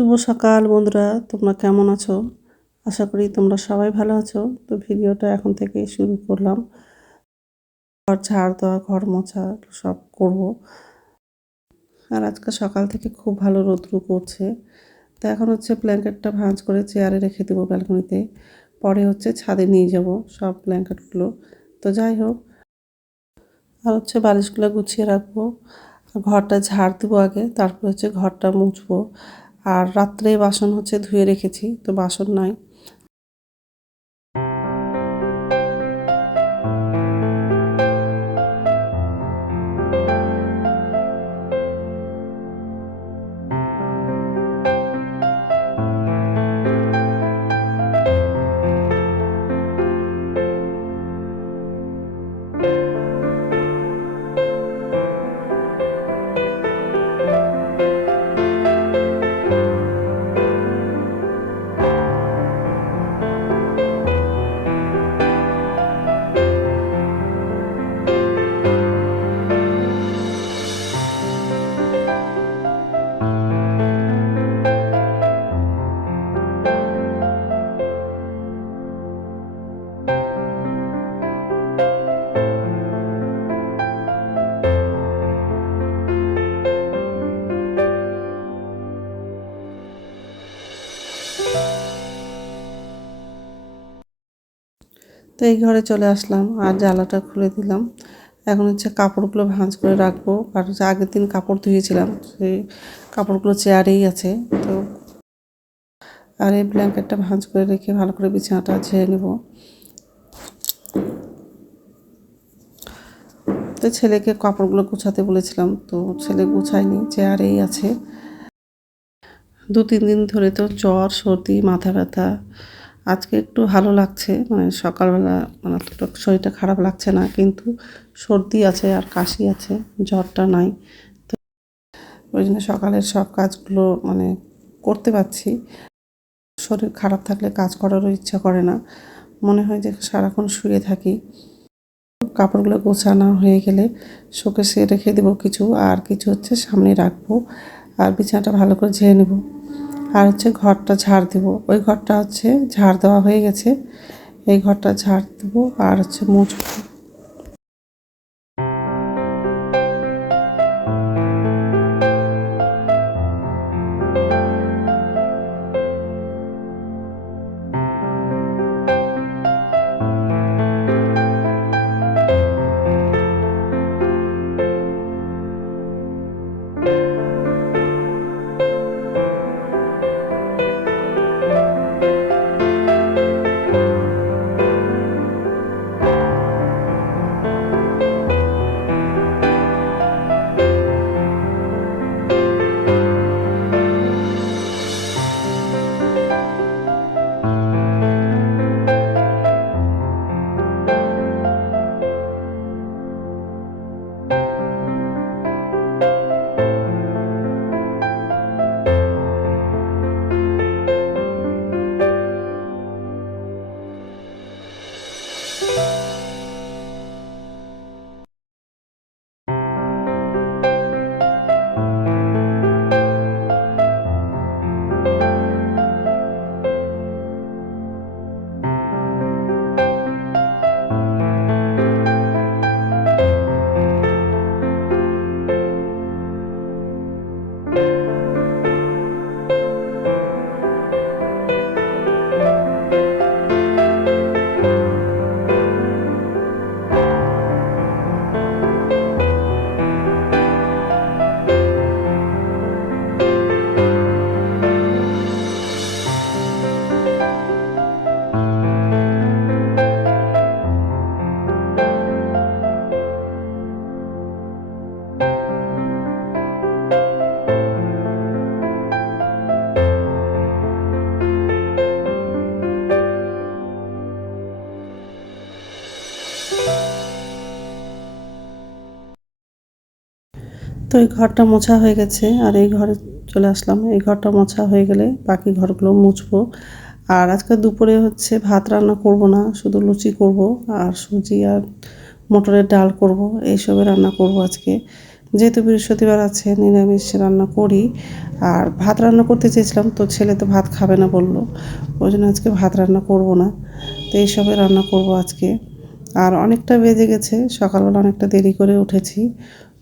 শুভ সকাল বন্ধুরা, তোমরা কেমন আছো? আশা করি তোমরা সবাই ভালো আছো। তো ভিডিওটা এখন থেকেই শুরু করলাম। ঘর ঝাড় দেওয়া, ঘর মোছা সব করব। আর আজকে সকাল থেকে খুব ভালো রৌদ্র করছে। তো এখন ব্ল্যাঙ্কেটটা ভাঁজ করে চেয়ারে রেখে দেবো ব্যালকনিতে। পরে ছাদে নিয়ে যাব সব ব্ল্যাঙ্কেটগুলো। তো যাই হোক, আর বালিশগুলো গুছিয়ে রাখবো। ঘরটা ঝাড় দেবো আগে, তারপর ঘরটা মুছবো। আর রাত্রে বাসন ধুয়ে রেখেছি, তো বাসন নাই। তো এই ঘরে চলে আসলাম আর জানলাটা খুলে দিলাম। এখন কাপড়গুলো ভাঁজ করে রাখবো। আর আগের দিন কাপড় ধুয়েছিলাম, সেই কাপড়গুলো চেয়ারেই আছে। তো আর এই ব্ল্যাঙ্কেটটা ভাঁজ করে রেখে ভালো করে বিছানাটা ঝেড়ে নেব। তো ছেলেকে কাপড়গুলো গুছাতে বলেছিলাম, তো ছেলে গুছায়নি, চেয়ারেই আছে। 2-3 দিন ধরে তো জ্বর, সর্দি, মাথা ব্যথা। আজকে একটু ভালো লাগছে, সকালবেলা শরীরটা খারাপ লাগছে না, কিন্তু সর্দি আছে আর কাশি আছে, জ্বরটা নাই। তো ওই জন্য সকালের সব কাজগুলো করতে পারছি। শরীর খারাপ থাকলে কাজ করারও ইচ্ছা করে না, মনে হয় যে সারাক্ষণ শুয়ে থাকি। কাপড়গুলো গোছানো হয়ে গেলে শোকেসে রেখে দেবো কিছু, আর কিছু সামনে রাখবো। আর বিছানাটা ভালো করে ঝেড়ে নেব। আর ঘরটা ঝাড় দেব। ওই ঘরটা ঝাড় দেওয়া হয়ে গেছে, এই ঘরটা ঝাড় দেবো আর মুছবো। তো এই ঘরটা মোছা হয়ে গেছে, আর এই ঘরে চলে আসলাম। এই ঘরটা মোছা হয়ে গেলে বাকি ঘরগুলো মুছবো। আর আজকে দুপুরে ভাত রান্না করব না, শুধু লুচি করব আর সুজি আর মটরের ডাল করব, এইসবের রান্না করব আজকে। যেহেতু বৃহস্পতিবার আছে নিরামিষ রান্না করি। আর ভাত রান্না করতে চেয়েছিলাম, তো ছেলে তো ভাত খাবে না বললো, ওই জন্য আজকে ভাত রান্না করব না। তো এইসবে রান্না করব আজকে। আর অনেকটা বেজে গেছে, সকালবেলা অনেকটা দেরি করে উঠেছি,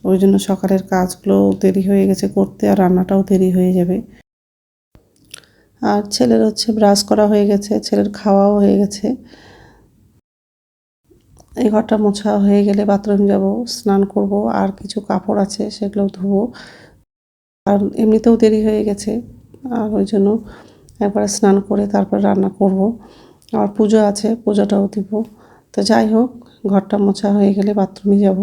ওই জন্য সকালের কাজগুলো দেরি হয়ে গেছে করতে, আর রান্নাটাও দেরি হয়ে যাবে। আর ছেলের ব্রাশ করা হয়ে গেছে, ছেলের খাওয়াও হয়ে গেছে। এই ঘরটা মোছা হয়ে গেলে বাথরুম যাব, স্নান করব, আর কিছু কাপড় আছে সেগুলো ধুবো। আর এমনিতেও দেরি হয়ে গেছে, আর ওই জন্য একবার স্নান করে তারপর রান্না করব। আর পুজো আছে, পুজোটাও দিব। তো যাই হোক, ঘরটা মোছা হয়ে গেলে বাথরুমে যাব।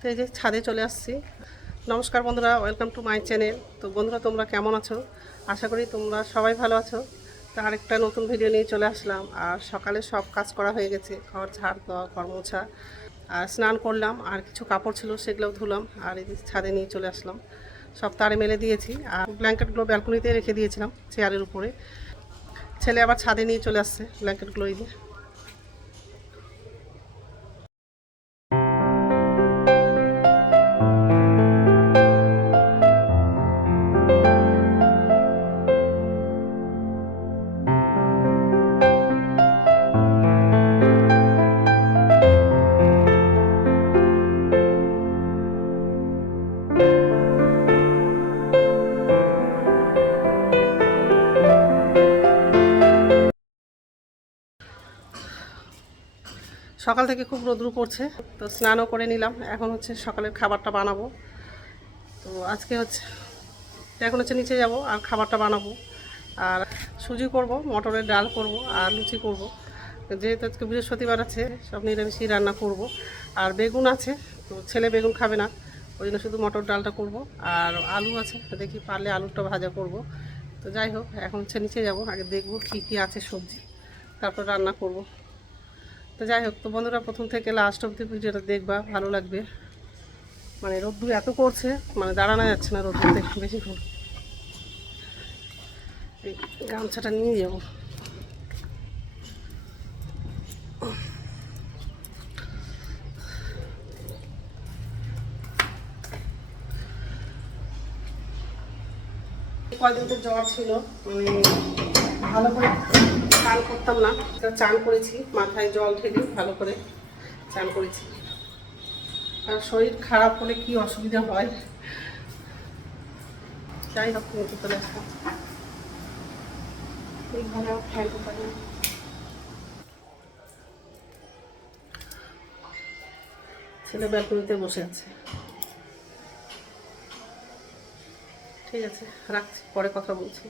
তো এই যে ছাদে চলে আসছি। নমস্কার বন্ধুরা, ওয়েলকাম টু মাই চ্যানেল। তো বন্ধুরা, তোমরা কেমন আছো? আশা করি তোমরা সবাই ভালো আছো। তো আরেকটা নতুন ভিডিও নিয়ে চলে আসলাম। আর সকালে সব কাজ করা হয়ে গেছে, ঘর ঝাড় দেওয়া, ঘর মোছা, আর স্নান করলাম, আর কিছু কাপড় ছিল সেগুলোও ধুলাম, আর এই ছাদে নিয়ে চলে আসলাম। সব তারে মেলে দিয়েছি, আর ব্ল্যাঙ্কেটগুলো ব্যালকনিতে রেখে দিয়েছিলাম চেয়ারের উপরে। ছেলে আবার ছাদে নিয়ে চলে আসছে ব্ল্যাঙ্কেটগুলো। এই যে সকাল থেকে খুব রোদ্রু পড়ছে, তো স্নানও করে নিলাম। এখন সকালের খাবারটা বানাবো। তো আজকে এখন নিচে যাব আর খাবারটা বানাবো। আর সুজি করব, মটরের ডাল করব, আর লুচি করব। যেহেতু আজকে বৃহস্পতিবার আছে, সব নিরামিষই রান্না করব। আর বেগুন আছে, তো ছেলে বেগুন খাবে না, ওই জন্য শুধু মটর ডালটা করব। আর আলু আছে, দেখি পারলে আলুটা ভাজা করব। তো যাই হোক, এখন নিচে যাব, আগে দেখব কী কী আছে সবজি, তারপর রান্না করব। তো যাই হোক, তো বন্ধুরা প্রথম থেকে লাস্ট অব্দি ভিডিওটা দেখবা, ভালো লাগবে। মানে রোদ্দুর এত করছে, মানে দাঁড়ানো যাচ্ছে না রোদ্দুরতে বেশিক্ষণ। এই গামছাটা নিয়ে যাব। কয়দিন তো জ্বর ছিল, মানে ভালো করে চান করতাম না। চান করেছি, মাথায় জল ঢেলে ভালো করে চান করেছি। আর শরীর খারাপ হলে কি অসুবিধা হয়, যাই হোক নিতে চলে আসতাম। এই ঘরে ফ্যান পাই না। ছেলে ব্যালকনিতে বসে আছে। ঠিক আছে, রাখছি, পরে কথা বলছি।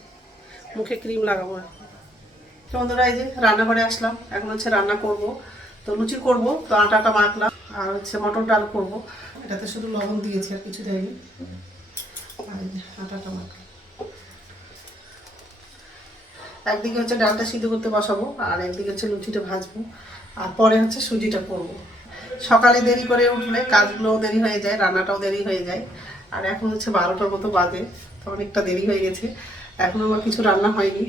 মুখে ক্রিম লাগাবো এখন। বন্ধুরা, এই যে রান্নাঘরে আসলাম, এখন রান্না করব। তো লুচি করব, তো আটাটা মাখলাম, আর মটর ডাল করব। এটাতে শুধু লবণ দিয়েছি, আর কিছু দেয়নি। আর এই যে আটাটা মাখলাম। একদিকে ডালটা সিদ্ধ করতে বসাবো, আর একদিকে লুচিটা ভাজবো, আর পরে সুজিটা করব। সকালে দেরি করে উঠলে কাজগুলোও দেরি হয়ে যায়, রান্নাটাও দেরি হয়ে যায়। আর এখন 12টার মতো বাজে, তো অনেকটা দেরি হয়ে গেছে, এখন আমার কিছু রান্না হয়নি।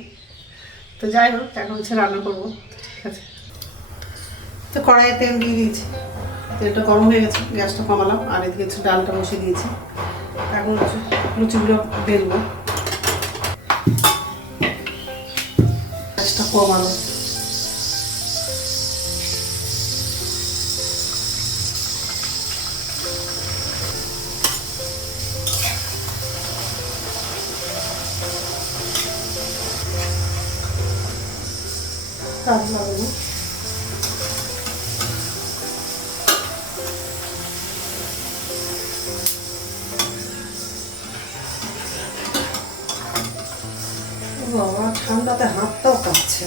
তো যাই হোক, এখন রান্না করবো। ঠিক আছে, তো কড়াইয়ে তেল দিয়ে দিয়েছি, তেলটা গরম হয়ে গেছে, গ্যাসটা কমালাম, আর এদিকে ডালটা বসিয়ে দিয়েছি। এখন লুচিগুলো বেলবো, গ্যাসটা কমালো। কাজ লাগে না। বাবা, ঠান্ডাতে হাতটাও কাঁপছে।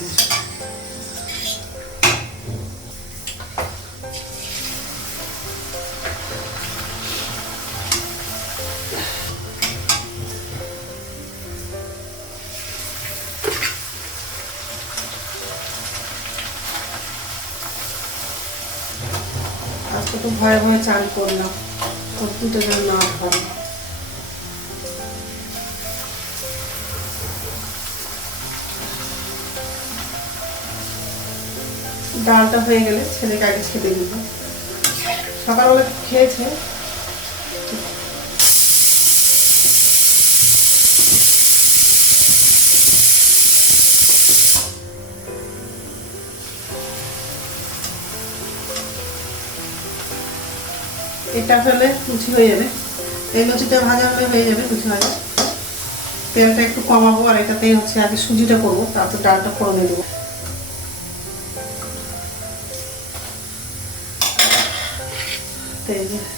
তো ভয়ে ভয়ে চান করলাম, সবজিটা যেন না ধরে। ডালটা হয়ে গেলে ছেলেকে আগে খেতে দিব। সকালবেলা খেয়েছে। এটা হলে লুচি হয়ে যাবে, এই লুচিটা ভাজা হয়ে যাবে, লুচি হয়ে যাবে। তেলটা একটু কমাবো, আর এটাতেই হচ্ছে আগে সুজিটা করবো, তারপর ডালটা ফোড়নে দেবো।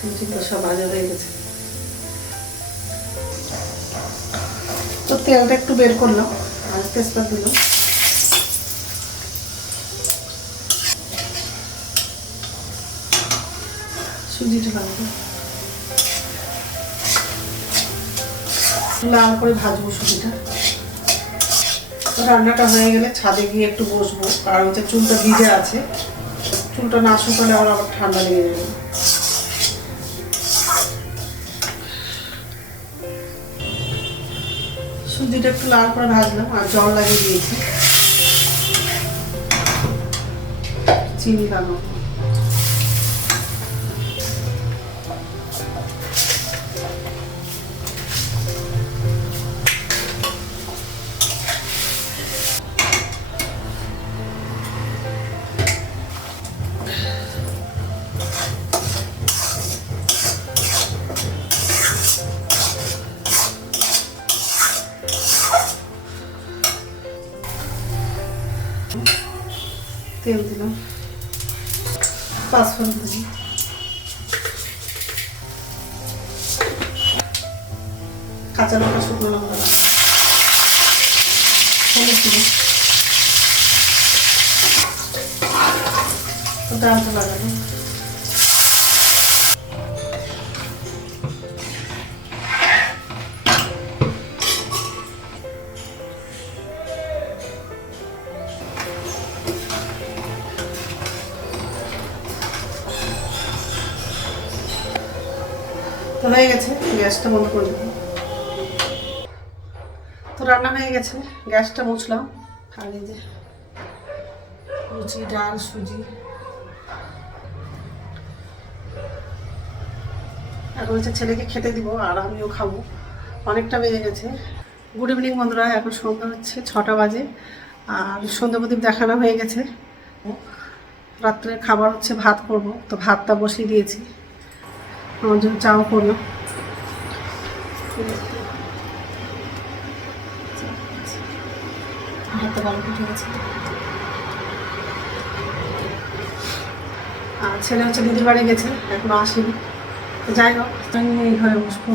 লুচিগুলো সব ভাজা হয়ে গেছে, তো তেলটা একটু বের করলাম আর তেজপাতা দিলাম। সুজিটা ভাজবো, লাল করে ভাজবো সুজিটা। রান্নাটা হয়ে গেলে ছাদে গিয়ে একটু বসবো, কারণ হচ্ছে চুলটা ভিজে আছে, চুলটা না শুকালে আবার ঠান্ডা লেগে যাবে। সুজিটা একটু লাল করে ভাজলাম আর জল লাগিয়ে দিয়েছি, চিনি লাগাবো। তেল দিলাম, পাঁচফোড়ন দিলাম, কাঁচা লঙ্কা, শুকনো লঙ্কা লাগালাম, হলুদ দিলাম, ডালটা লাগালাম। তো হয়ে গেছে, গ্যাসটা বন্ধ করে দেবো। তো রান্না হয়ে গেছে, গ্যাসটা মুছলাম। আর এই যে লুচি, ডাল, সুজি, এখন হচ্ছে ছেলেকে খেতে দিব আর আমিও খাবো, অনেকটা বেজে গেছে। গুড ইভিনিং বন্ধুরা, এখন সন্ধ্যা হচ্ছে 6টা বাজে, আর সন্ধ্যা প্রদীপ দেখানো হয়ে গেছে। রাত্রের খাবার হচ্ছে ভাত করব, তো ভাতটা বসিয়ে দিয়েছি, আমার জন্য চাও করলাম। ভাতটা ভালো উঠে গেছে। আর ছেলে হচ্ছে দিদির বাড়ি গেছে, এখনো আসেনি। যাই হোক, এই ঘরে বসবো।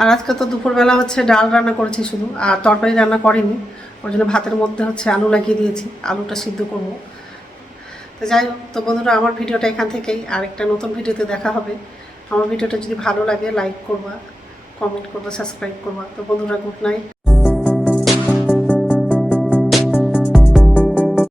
আর আজকে তো দুপুরবেলা হচ্ছে ডাল রান্না করেছি শুধু, আর তরকারি রান্না করিনি, ওই জন্য ভাতের মধ্যে হচ্ছে আলু লাগিয়ে দিয়েছি, আলুটা সিদ্ধ করবো। তো যাই হোক, তো বন্ধুরা আমার ভিডিওটা এখান থেকেই, আর একটা নতুন ভিডিওতে দেখা হবে। আমার ভিডিওটা যদি ভালো লাগে লাইক করবা, কমেন্ট করবা, সাবস্ক্রাইব করবা। তো বন্ধুরা গুড নাইট।